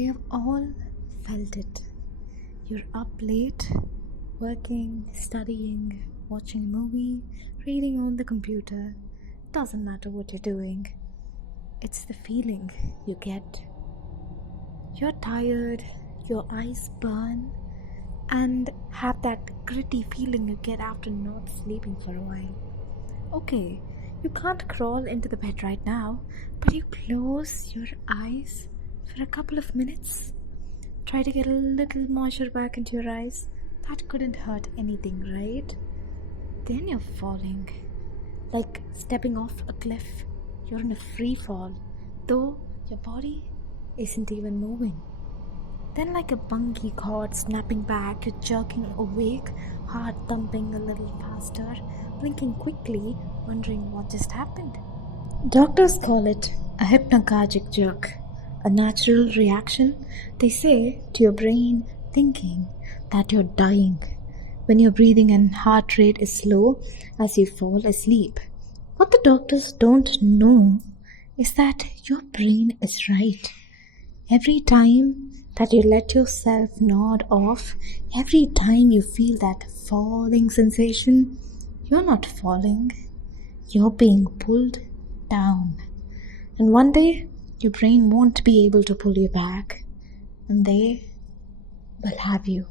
We have all felt it. You're up late, working, studying, watching a movie, reading on the computer. Doesn't matter what you're doing. It's the feeling you get. You're tired, your eyes burn, and have that gritty feeling you get after not sleeping for a while. Okay, you can't crawl into the bed right now, but you close your eyes for a couple of minutes. Try to get a little moisture back into your eyes. That couldn't hurt anything, right? Then you're falling. Like stepping off a cliff. You're in a free fall, though your body isn't even moving. Then, like a bungee cord snapping back, you're jerking awake, heart thumping a little faster, blinking quickly, wondering what just happened. Doctors call it a hypnagogic jerk, a natural reaction, they say, to your brain thinking that you're dying when your breathing and heart rate is slow as you fall asleep. What the doctors don't know is that your brain is right. Every time that you let yourself nod off, every time you feel that falling sensation, you're not falling, you're being pulled down. And one day, your brain won't be able to pull you back, and they will have you.